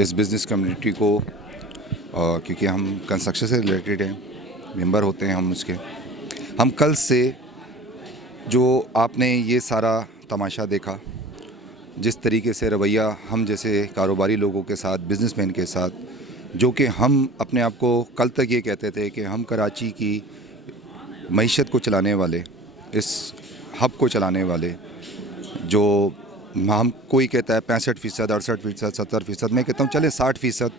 इस business community को क्योंकि हम कंस्ट्रक्शन से रिलेटेड हैं, मेंबर होते हैं हम उसके। हम कल से जो आपने ये सारा तमाशा देखा, जिस तरीके से रवैया हम जैसे कारोबारी लोगों के साथ, बिज़नेसमैन के साथ, जो कि हम अपने आप को कल तक ये कहते थे कि हम कराची की मईशत को चलाने वाले, इस हब को चलाने वाले, जो हम कोई कहता है 65%, 68%, 70%, मैं कहता हूँ चले 60%,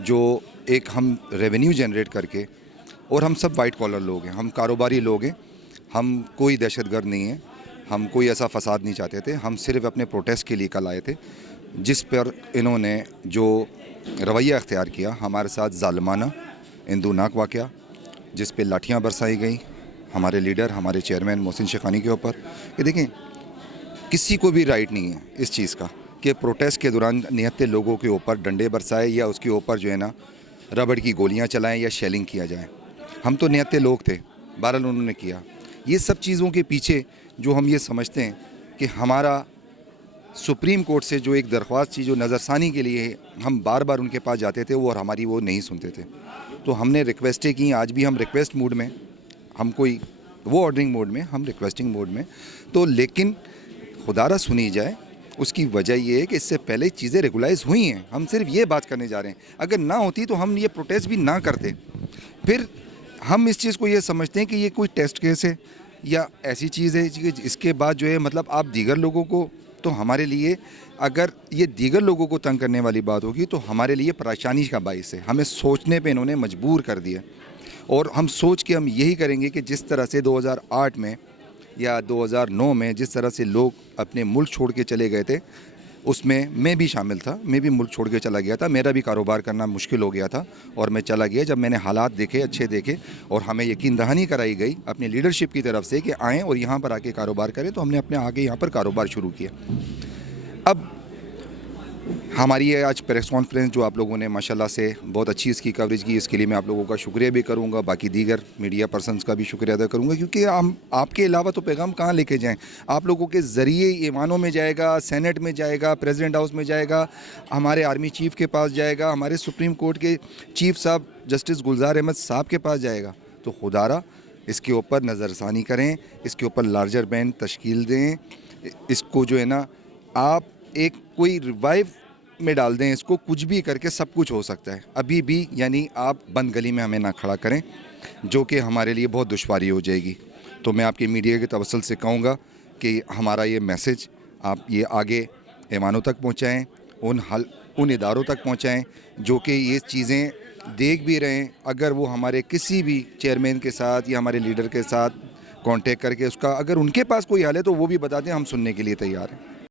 जो एक हम रेवेन्यू जनरेट करके, और हम सब वाइट कॉलर लोग हैं, हम कारोबारी लोग हैं, हम कोई दहशतगर्द नहीं हैं, हम कोई ऐसा फसाद नहीं चाहते थे। हम सिर्फ अपने प्रोटेस्ट के लिए कल आए थे, जिस पर इन्होंने जो रवैया अख्तियार किया हमारे साथ ज़ालिमाना, इंदुनाक वाक़या, जिस पे लाठियाँ बरसाई गई हमारे लीडर, हमारे चेयरमैन मोहसिन शेखानी के ऊपर। कि देखें, किसी को भी राइट नहीं है इस चीज़ का कि प्रोटेस्ट के दौरान निहत्ते लोगों के ऊपर डंडे बरसाए या उसके ऊपर जो है ना रबड़ की गोलियां चलाएं या शेलिंग किया जाए। हम तो निहत्ते लोग थे, बहरहाल उन्होंने किया। ये सब चीज़ों के पीछे जो हम ये समझते हैं कि हमारा सुप्रीम कोर्ट से जो एक दरख्वास्त थी, जो नज़रसानी के लिए हम बार बार उनके पास जाते थे, वो और हमारी वो नहीं सुनते थे। तो हमने रिक्वेस्टें की, आज भी हम रिक्वेस्ट मूड में, हम कोई वो ऑर्डरिंग मोड में, हम रिक्वेस्टिंग मोड में। तो लेकिन खुदारा सुनी जाए, उसकी वजह ये है कि इससे पहले चीज़ें रेगुलाइज हुई हैं। हम सिर्फ ये बात करने जा रहे हैं, अगर ना होती तो हम ये प्रोटेस्ट भी ना करते। फिर हम इस चीज़ को ये समझते हैं कि ये कोई टेस्ट केस है या ऐसी चीज़ है कि इसके बाद जो है मतलब आप दीगर लोगों को, तो हमारे लिए अगर ये दीगर लोगों को तंग करने वाली बात होगी तो हमारे लिए परेशानी का बाइस है। हमें सोचने पे इन्होंने मजबूर कर दिया, और हम सोच के हम यही करेंगे कि जिस तरह से 2008 में या 2009 में जिस तरह से लोग अपने मुल्क छोड़ के चले गए थे, उसमें मैं भी शामिल था। मैं भी मुल्क छोड़ के चला गया था, मेरा भी कारोबार करना मुश्किल हो गया था, और मैं चला गया जब मैंने हालात देखे, अच्छे देखे, और हमें यकीन दहानी कराई गई अपनी लीडरशिप की तरफ से कि आएँ और यहाँ पर आके कारोबार करें। तो हमने अपने आगे यहाँ पर कारोबार शुरू किया। अब हमारी ये आज प्रेस कॉन्फ्रेंस जो आप लोगों ने माशाल्लाह से बहुत अच्छी इसकी कवरेज की, इसके लिए मैं आप लोगों का शुक्रिया भी करूंगा, बाकी दीगर मीडिया पर्सनस का भी शुक्रिया अदा करूंगा, क्योंकि हम आपके अलावा तो पैगाम कहाँ लेके जाएं। आप लोगों के ज़रिए ईमानों में जाएगा, सेनेट में जाएगा, प्रेसिडेंट हाउस में जाएगा, हमारे आर्मी चीफ़ के पास जाएगा, हमारे सुप्रीम कोर्ट के चीफ़ साहब जस्टिस गुलजार अहमद साहब के पास जाएगा। तो खुदारा इसके ऊपर नज़रसानी करें, इसके ऊपर लार्जर बैंड तश्कील दें, इसको जो है ना आप एक कोई रिवाइव में डाल दें, इसको कुछ भी करके सब कुछ हो सकता है अभी भी। यानी आप बंद गली में हमें ना खड़ा करें, जो कि हमारे लिए बहुत दुश्वारी हो जाएगी। तो मैं आपकी मीडिया के तवस्सुल से कहूँगा कि हमारा ये मैसेज आप ये आगे ऐवानों तक पहुँचाएँ, उन इदारों तक पहुँचाएँ जो कि ये चीज़ें देख भी रहे हैं। अगर वो हमारे किसी भी चेयरमैन के साथ या हमारे लीडर के साथ कांटेक्ट करके उसका अगर उनके पास कोई हाल है तो वो भी बता दें, हम सुनने के लिए तैयार हैं।